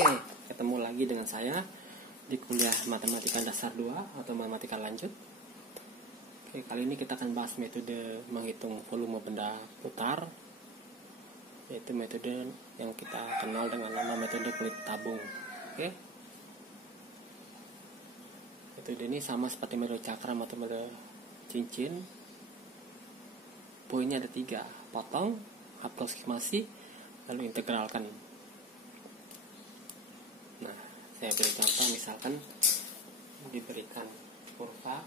Oke, ketemu lagi dengan saya di kuliah Matematika Dasar 2 atau Matematika Lanjut. Oke, kali ini kita akan bahas metode menghitung volume benda putar, yaitu metode yang kita kenal dengan nama metode kulit tabung. Oke, metode ini sama seperti metode cakram atau metode cincin. Poinnya ada 3: potong, aproksimasi, lalu integralkan. Nah, saya beri contoh, misalkan diberikan kurva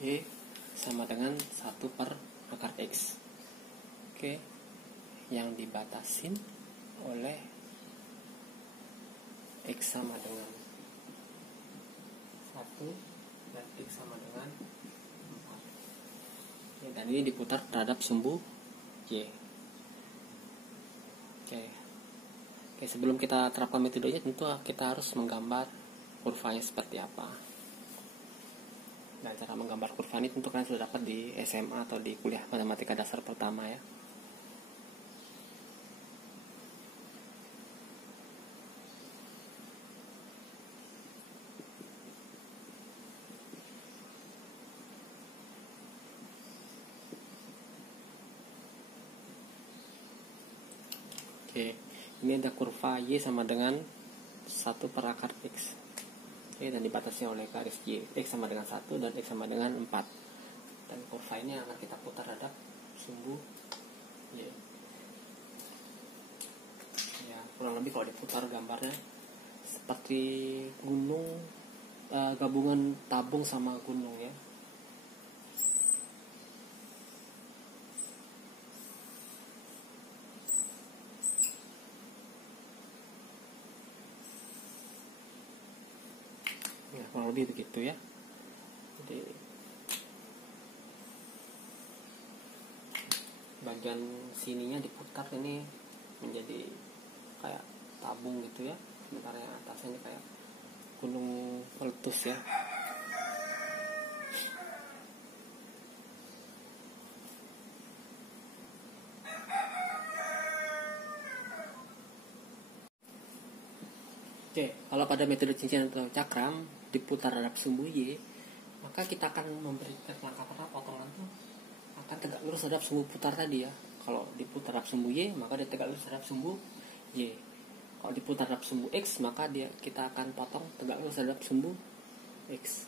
Y sama dengan 1 per akar X. Oke, yang dibatasin oleh X sama dengan 1 dan X sama dengan 4. Oke, dan ini diputar terhadap sumbu Y. Oke, sebelum kita terapkan metodenya, tentu kita harus menggambar kurvanya seperti apa. Nah, cara menggambar kurva ini tentu kalian sudah dapat di SMA atau di kuliah matematika dasar pertama ya. Oke, ini ada kurva Y sama dengan 1 per akar X. Oke, dan dibatasi oleh garis Y. X sama dengan 1 dan X sama dengan 4. Dan kurva ini akan kita putar terhadap sumbu Y. Ya, kurang lebih kalau diputar gambarnya seperti gunung, gabungan tabung sama gunung ya. Ya, kurang lebih begitu ya. Jadi bagian sininya diputar ini menjadi kayak tabung gitu ya, sementara yang atasnya ini kayak gunung meletus ya. Oke, kalau pada metode cincin atau cakram diputar terhadap sumbu Y, maka kita akan memberikan langkah pertama potongan tuh akan tegak lurus terhadap sumbu putar tadi ya. Kalau diputar terhadap sumbu Y, maka dia tegak lurus terhadap sumbu Y. Kalau diputar terhadap sumbu X, maka kita akan potong tegak lurus terhadap sumbu X.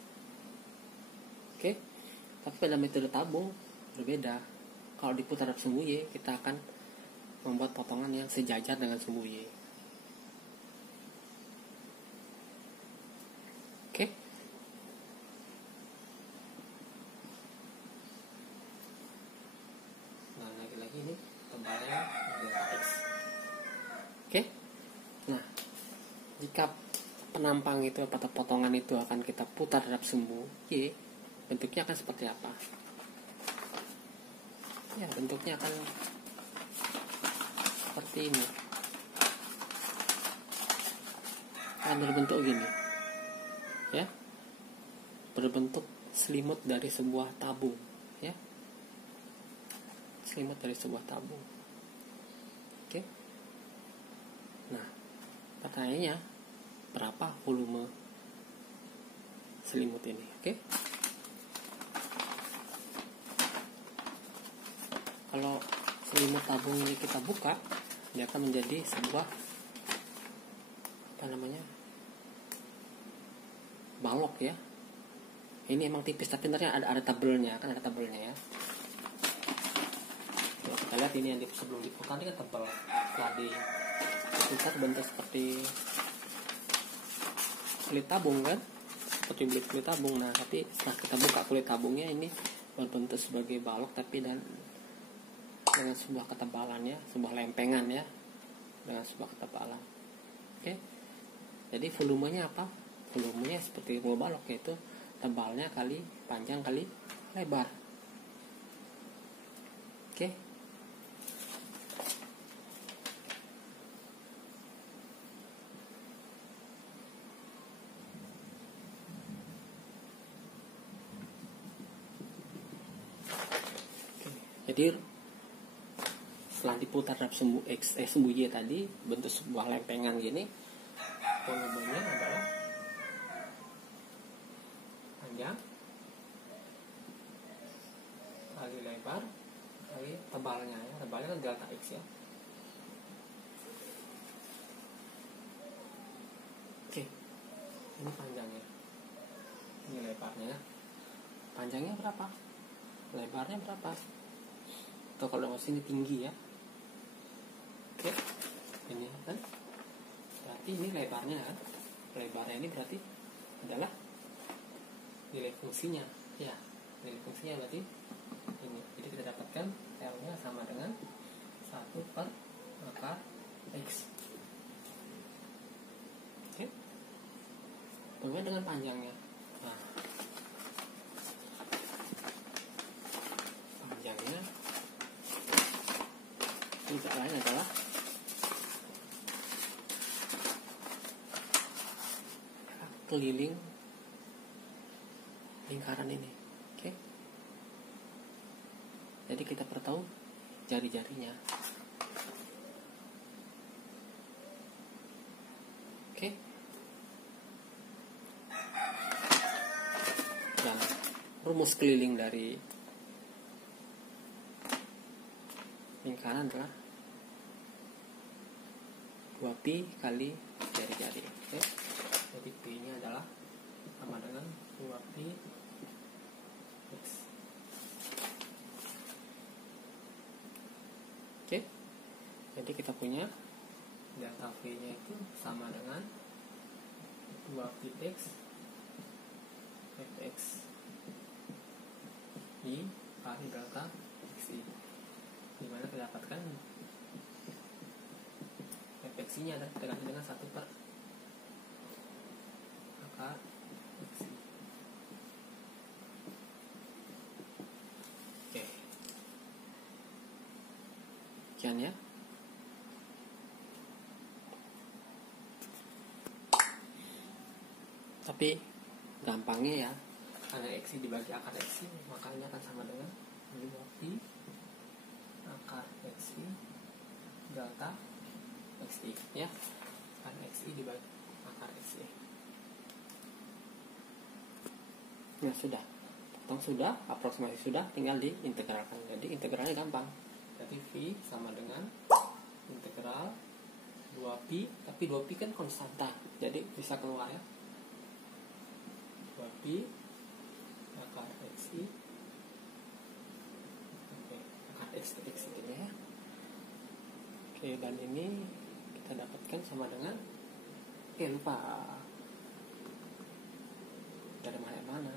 Oke, tapi pada metode tabung berbeda. Kalau diputar terhadap sumbu Y, kita akan membuat potongan yang sejajar dengan sumbu Y. Oke. Nah, lagi-lagi ini tebalnya delta X. Oke. Nah, jika penampang itu atau potongan itu akan kita putar terhadap sumbu Y, bentuknya akan seperti apa? Ya, bentuknya akan seperti ini. Akan berbentuk gini. Ya, berbentuk selimut dari sebuah tabung ya, selimut dari sebuah tabung. Oke, nah pertanyaannya, berapa volume selimut ini? Oke, kalau selimut tabung ini kita buka, dia akan menjadi sebuah balok ya. Ini emang tipis tapi ternyata ada tabelnya, kan ada tabelnya ya. Kalau kita lihat ini yang sebelum diputar ini kan tebal. Setelah diputar bentuk seperti kulit tabung kan, seperti kulit tabung. Nah, tapi setelah kita buka kulit tabungnya, ini berbentuk sebagai balok tapi dengan sebuah ketebalan ya, sebuah lempengan ya, dengan sebuah ketebalan. Oke, jadi volumenya apa? Volumenya seperti bola balok, yaitu tebalnya kali panjang kali lebar. Oke. Jadi setelah diputar dalam sumbu X sumbu Y tadi bentuk sebuah lempengan gini, volumenya adalah panjang kali lebar kali tebalnya ya, tebalnya kan delta X ya. Oke, ini panjangnya, ini lebarnya. Panjangnya berapa, lebarnya berapa, atau kalau sini tinggi ya. Oke, ini kan berarti ini lebarnya kan, lebarnya ini berarti adalah nilai fungsinya ya, nilai fungsinya berarti ini. Jadi kita dapatkan L nya sama dengan 1/akar X. Oke, bagaimana dengan panjangnya? Nah, panjangnya tidak lain adalah keliling lingkaran ini. Oke, jadi kita perlu tahu jari-jarinya. Oke, dan rumus keliling dari lingkaran adalah 2pi kali jari-jari. Oke, jadi pi nya adalah sama dengan 2pi X. Oke, jadi kita punya delta V nya itu sama dengan 2pi X Fx I kali delta Xi, dimana kita dapatkan Fx nya adalah kita ganti dengan 1/akar Xi. Oke, sekian ya. Tapi gampangnya ya, karena Xi dibagi akar Xi, maka ini akan sama dengan 2pi akar Xi delta Xi ya, karena Xi dibagi akar Xi. Ya sudah, sudah, aproksimasi sudah, tinggal diintegralkan. Jadi integralnya gampang. Jadi V sama dengan integral 2pi, tapi 2pi kan konstanta, jadi bisa keluar ya, 2pi akar Xi, oke, akar X ini ya. Oke, dan ini kita dapatkan sama dengan lupa dari mana.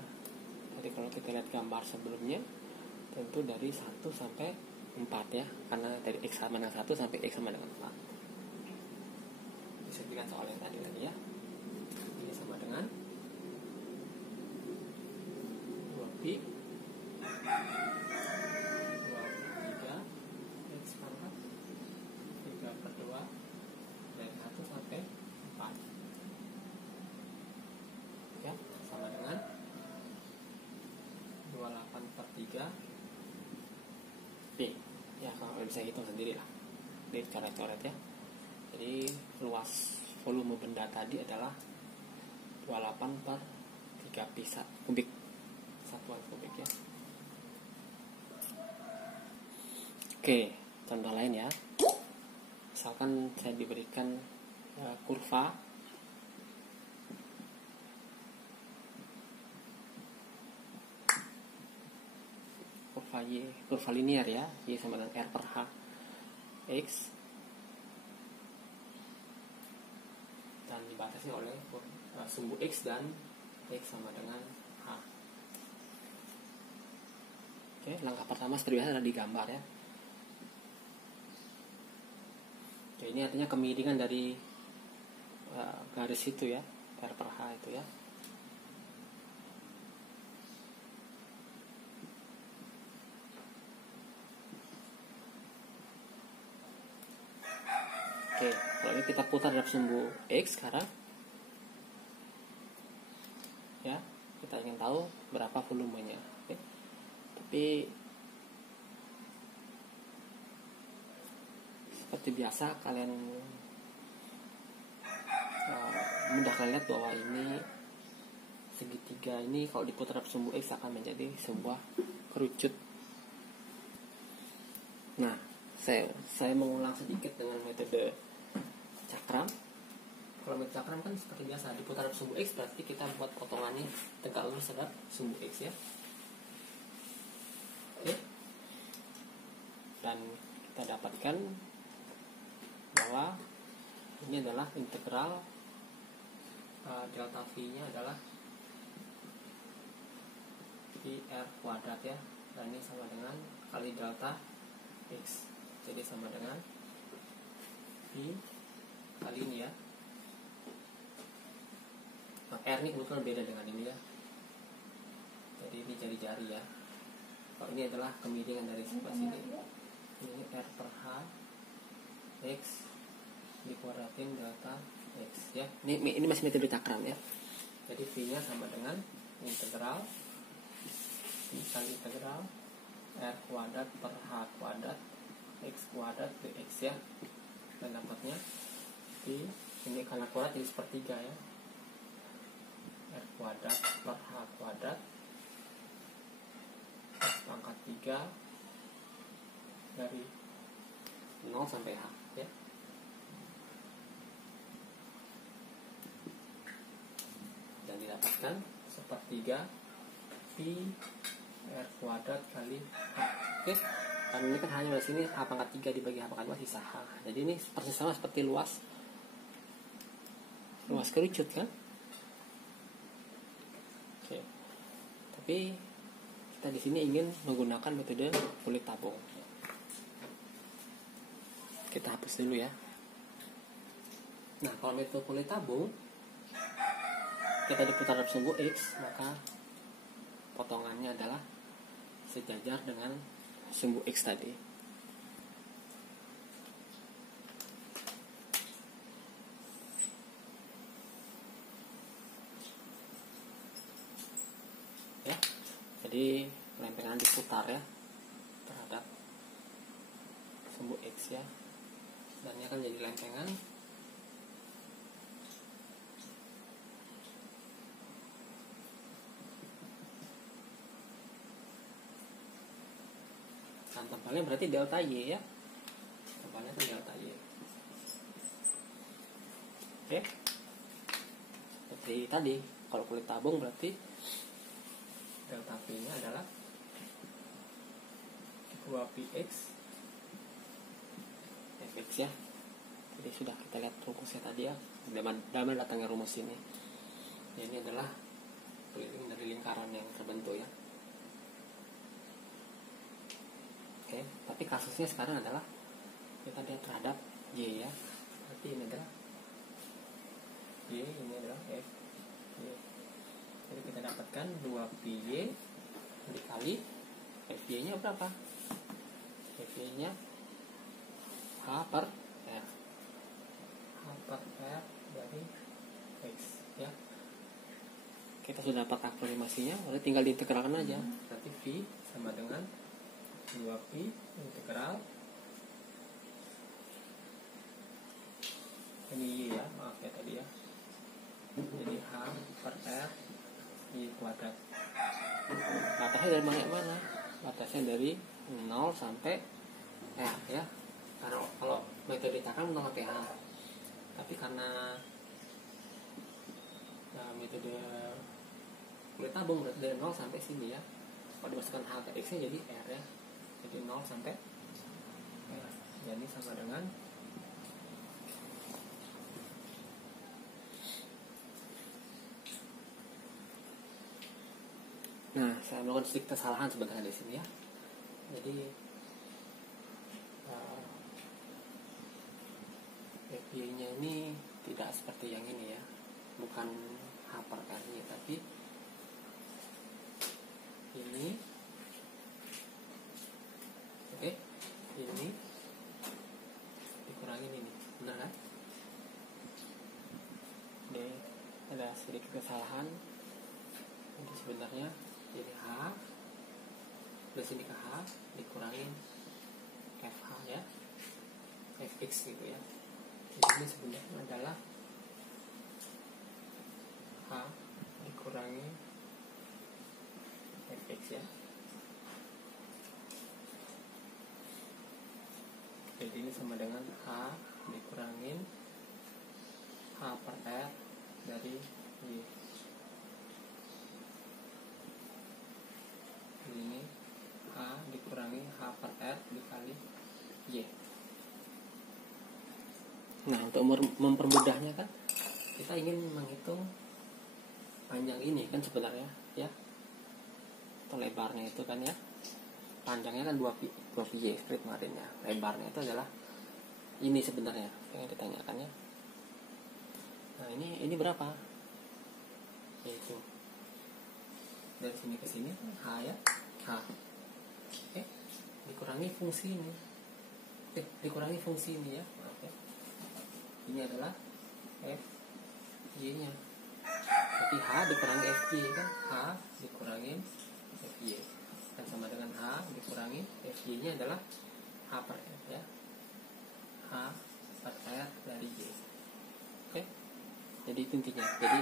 Jadi kalau kita lihat gambar sebelumnya, tentu dari 1 sampai 4 ya, karena dari X sama dengan 1 sampai X sama dengan 4. Bisa dilihat soal yang tadi ya. Ini sama dengan 2pi 2/3 X pangkat 3/2 dari 1 sampai 4 ya, sama dengan 28/3 P ya. Kalau bisa hitung sendiri lah, di coret-coret ya. Jadi luas volume benda tadi adalah 28/3 pi kubik, satuan kubik ya. Oke, contoh lain ya. Misalkan saya diberikan kurva Y, kurva linear ya, Y sama dengan R/H X, dan dibatasi oleh sumbu X dan X sama dengan H. Oke, langkah pertama seperti biasa adalah digambar ya. Oke, ini artinya kemiringan dari garis itu ya, R/H itu ya. Oke, kalau ini kita putar dalam sumbu X sekarang ya, kita ingin tahu berapa volumenya. Oke. Tapi seperti biasa kalian mudah kalian lihat bahwa ini segitiga ini kalau diputar sumbu X akan menjadi sebuah kerucut. Nah, saya mengulang sedikit dengan metode cakram. Kalau metode cakram kan seperti biasa diputar sumbu X, berarti kita buat potongannya tegak lurus terhadap sumbu X ya. Oke. Dan kita dapatkan bahwa ini adalah integral delta V nya adalah R kuadrat ya, dan ini sama dengan kali delta X, jadi sama dengan V kali ini ya. Nah, R ini kebetulan beda dengan ini ya, jadi ini jari-jari ya. Kalau ini adalah kemiringan dari sebelah sini, ini R per H X dikuadratin delta X ya. Ini masih metode cakram ya. Jadi V nya sama dengan integral V kali integral R kuadrat per H kuadrat X kuadrat dx ya. Dan dapatnya V ini karena kuadrat jadi sepertiga ya, R kuadrat per H kuadrat X pangkat 3 dari 0 sampai H ya. Dan didapatkan sepertiga V R kuadrat kali H. Oke. Dan ini kan hanya di sini H pangkat 3 dibagi H pangkat 2 sisa H. Jadi ini persis sama seperti luas kerucut kan. Oke. Tapi kita di sini ingin menggunakan metode kulit tabung. Kita hapus dulu ya. Nah, kalau metode kulit tabung kita diputar dalam sumbu X, maka potongannya adalah sejajar dengan sumbu X tadi. Ya, jadi lempengan diputar ya terhadap sumbu X ya, dan ini akan jadi lempengan. Dan tempatnya berarti delta Y ya, tempatnya itu delta Y. Oke, seperti tadi kalau kulit tabung berarti delta V nya adalah 2px fx ya. Jadi sudah kita lihat rumusnya tadi ya, dalam datangnya rumus ini ya, ini adalah keliling dari lingkaran yang terbentuk ya. Oke, tapi kasusnya sekarang adalah kita lihat terhadap Y ya. Berarti ini adalah Y, ini adalah F Y. Jadi kita dapatkan 2PY dikali FY nya berapa? FY nya H per R, H per R dari X ya. Kita sudah dapat akronimasinya, berarti tinggal diintegralkan aja. Berarti V sama dengan 2P integral ini Y ya, maaf ya tadi ya, jadi H per R Y kuadrat. Batasnya dari mana? Batasnya dari 0 sampai R ya, karena kalau metode cakram 0 sampai H, tapi karena metode kulit tabung berarti dari 0 sampai sini ya. Kalau dimasukkan H ke X nya jadi R ya, jadi 0 sampai R. Jadi sama dengan nah, saya melakukan sedikit kesalahan sebenarnya di sini ya. Jadi FY nya ini tidak seperti yang ini ya, bukan H per R nya, tapi ini oke, ini dikurangin ini, benar kan? Ini ada sedikit kesalahan. Jadi sebenarnya jadi H dari sini ke H dikurangin FH ya, FH fx gitu ya. Jadi ini sebenarnya adalah h dikurangi fx ya. Jadi ini sama dengan h dikurangin h per r dari y. Ini h dikurangi h per r dikali y. Nah, untuk mempermudahnya kan kita ingin menghitung panjang ini kan sebenarnya ya, atau lebarnya itu kan ya. Panjangnya kan 2 pi seperti kemarin ya. Lebarnya itu adalah ini sebenarnya yang ditanyakan ya. Nah, ini berapa? Yaitu dari sini ke sini h ya. H. Dikurangi fungsi ini. Dikurangi fungsi ini ya. Maaf ya. Ini adalah f y-nya. Berarti h dikurangi f y kan. H dikurangi f y. Dan sama dengan h dikurangi f y-nya adalah h per f ya. H per r dari y. Oke. Jadi itu intinya. Jadi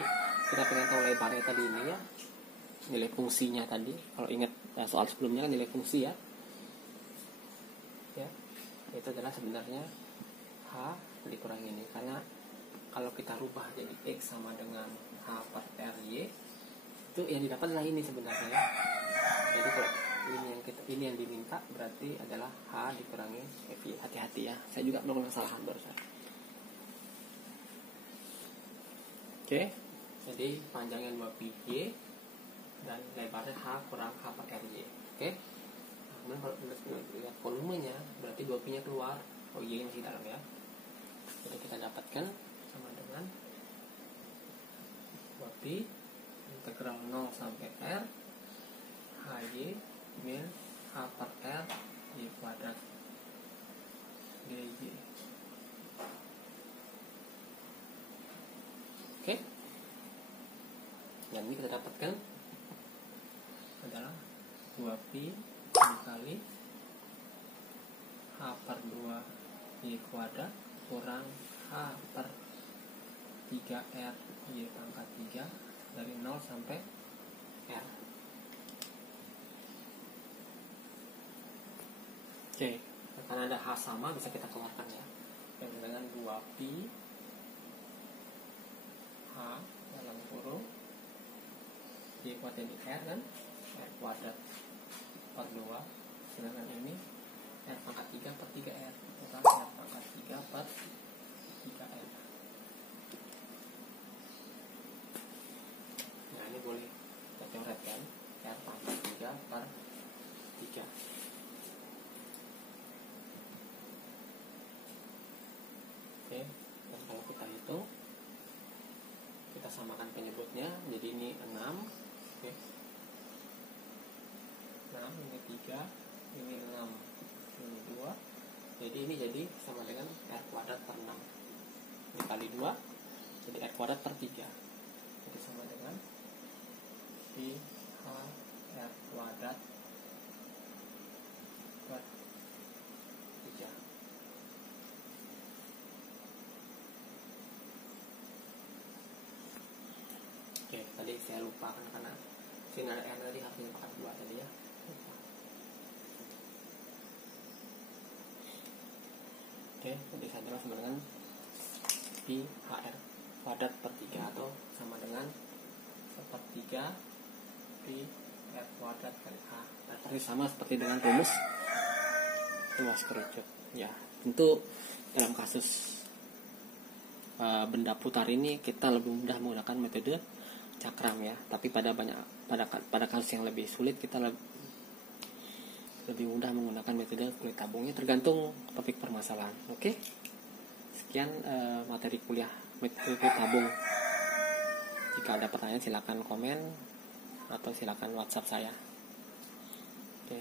kita pengen tahu lebarnya tadi ini ya. Nilai fungsinya tadi. Kalau ingat soal sebelumnya kan nilai fungsi ya. Ya. Itu adalah sebenarnya h dikurangi ini, karena kalau kita rubah jadi x sama dengan h per r y, itu yang didapat adalah ini sebenarnya ya. Jadi kalau ini yang diminta berarti adalah h dikurangi f y. Hati-hati ya, saya juga melakukan kesalahan barusan. Oke, jadi panjangnya 2 pi y dan lebarnya h kurang h per r y. Oke. Nah, kalau lihat volumenya berarti 2 pi nya keluar, oh y masih dalam ya. Jadi kita dapatkan sama dengan 2 pi integral 0 sampai r hy min h per r y kuadrat dy. Oke. Dan ini kita dapatkan adalah 2 pi dikali h per 2 y kuadrat kurang h per 3r y pangkat 3 dari 0 sampai r. Oke, karena ada h sama bisa kita keluarkan ya. Yang dengan 2 pi h dalam kurung y kuadrat di r kan, r kuadrat per 2, sedangkan ini r pangkat 3 per 3r, kurang r pangkat 3 per 3r. Nah, ini boleh kita coretkan r pangkat 3 per 3. Oke, dan kalau kita hitung, kita samakan penyebutnya, jadi ini 6. Oke, 6, ini 3, ini 6, ini 2. Jadi ini jadi sama dengan r kuadrat per 6 dikali 2, jadi r kuadrat per 3. Jadi sama dengan pi h r kuadrat per 3. Oke, tadi saya lupakan karena sini ada r tadi harusnya pangkat 2 tadi ya. Oke, jadi saya jelas sama dengan pi hr kuadrat per 3 atau sama dengan sepertiga pi r kuadrat kali h. Nah, sama seperti dengan rumus luas kerucut. Ya, tentu dalam kasus benda putar ini kita lebih mudah menggunakan metode cakram ya. Tapi pada kasus yang lebih sulit kita lebih mudah menggunakan metode kulit tabungnya, tergantung topik permasalahan. Oke, sekian materi kuliah metode kulit tabung. Jika ada pertanyaan silakan komen atau silakan WhatsApp saya. Oke.